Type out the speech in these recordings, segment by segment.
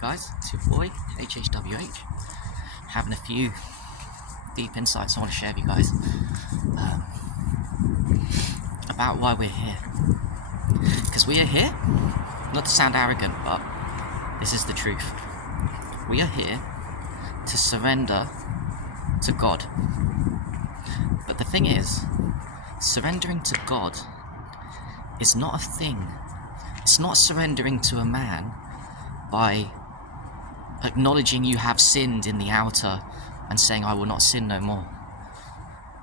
guys, it's your boy HHWH, having a few deep insights I want to share with you guys about why we're here. Because we are here, not to sound arrogant, but this is the truth. We are here to surrender to God. But the thing is, surrendering to God is not a thing. It's not surrendering to a man by acknowledging you have sinned in the outer and saying, I will not sin no more.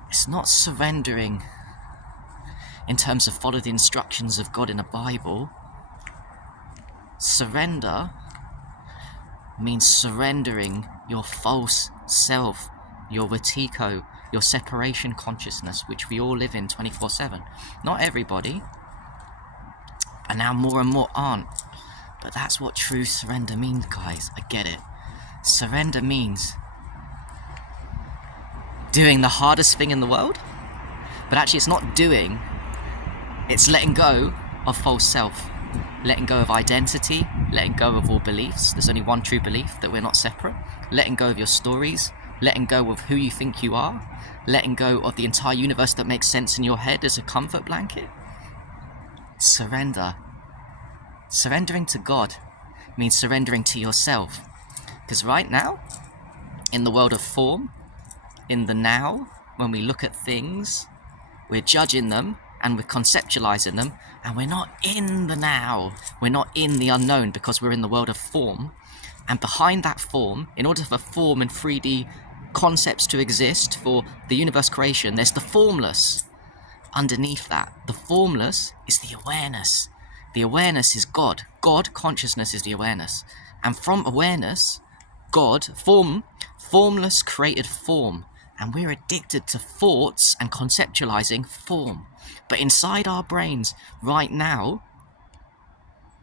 It's not surrendering in terms of follow the instructions of God in the Bible. Surrender means surrendering your false self, your vertigo, your separation consciousness, which we all live in 24/7. Not everybody, and now more and more aren't. But that's what true surrender means, guys. I get it. Surrender means doing the hardest thing in the world, but actually it's not doing, it's letting go of false self, letting go of identity, letting go of all beliefs. There's only one true belief, that we're not separate. Letting go of your stories, letting go of who you think you are, letting go of the entire universe that makes sense in your head as a comfort blanket. Surrender. Surrendering to God means surrendering to yourself. Because right now, in the world of form, in the now, when we look at things, we're judging them and we're conceptualizing them, and we're not in the now. We're not in the unknown because we're in the world of form. And behind that form, in order for form and 3D concepts to exist, for the universe creation, there's the formless. Underneath that, the formless is the awareness. The awareness is God. God, consciousness, is the awareness. And from awareness, God, formless created form. And we're addicted to thoughts and conceptualizing form. But inside our brains, right now,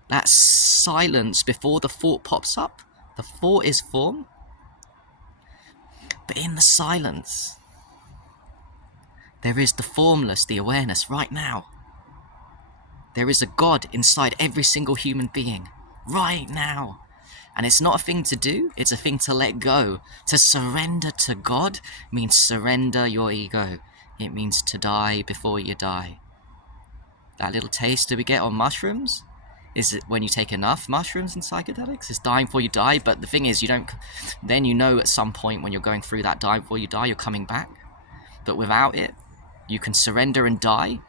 that silence before the thought pops up, the thought is form. But in the silence, there is the formless, the awareness, right now. There is a God inside every single human being, right now. And it's not a thing to do, it's a thing to let go. To surrender to God means surrender your ego. It means to die before you die. That little taste that we get on mushrooms, is it when you take enough mushrooms and psychedelics? It's dying before you die, but the thing is, then you know at some point when you're going through that dying before you die, you're coming back. But without it, you can surrender and die.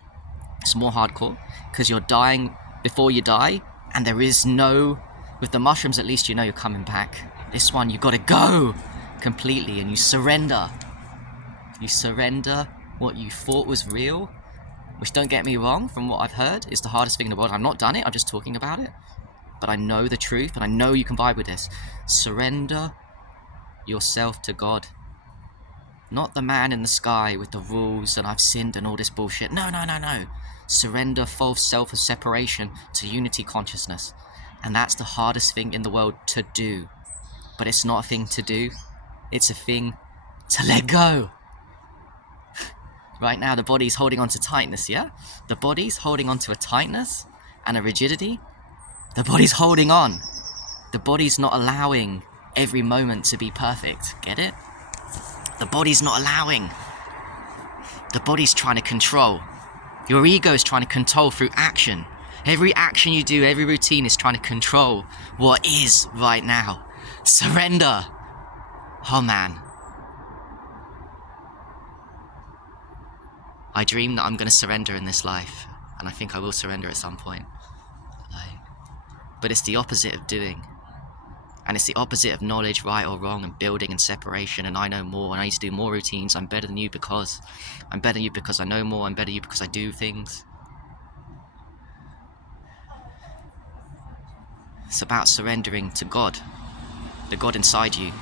It's more hardcore, because you're dying before you die, and there is no, with the mushrooms at least you know you're coming back. This one, you gotta go completely, and you surrender. You surrender what you thought was real, which, don't get me wrong, from what I've heard, is the hardest thing in the world. I've not done it, I'm just talking about it. But I know the truth, and I know you can vibe with this. Surrender yourself to God. Not the man in the sky with the rules and I've sinned and all this bullshit. No. Surrender false self of separation to unity consciousness. And that's the hardest thing in the world to do. But it's not a thing to do. It's a thing to let go. Right now the body's holding on to tightness, yeah? The body's holding on to a tightness and a rigidity. The body's holding on. The body's not allowing every moment to be perfect. Get it? The body's not allowing. The body's trying to control. Your ego is trying to control through action. Every action you do, every routine is trying to control what is right now. Surrender. Oh man. I dream that I'm going to surrender in this life. And I think I will surrender at some point. But it's the opposite of doing. And it's the opposite of knowledge, right or wrong, and building and separation, and I know more, and I need to do more routines. I'm better than you because I know more. I'm better than you because I do things. It's about surrendering to God, the God inside you.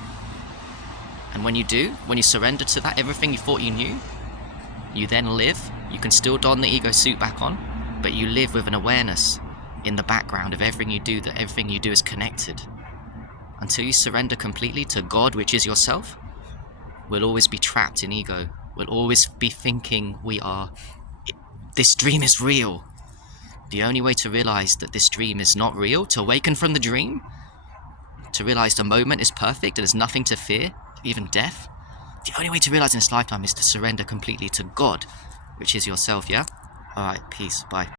And when you surrender to that, everything you thought you knew, you then live. You can still don the ego suit back on, but you live with an awareness in the background of everything you do, that everything you do is connected. Until you surrender completely to God, which is yourself, we'll always be trapped in ego. We'll always be thinking this dream is real. The only way to realize that this dream is not real, to awaken from the dream, To realize the moment is perfect and there's nothing to fear, even death? The only way to realize in this lifetime is to surrender completely to God, which is yourself, yeah? Alright, peace, bye.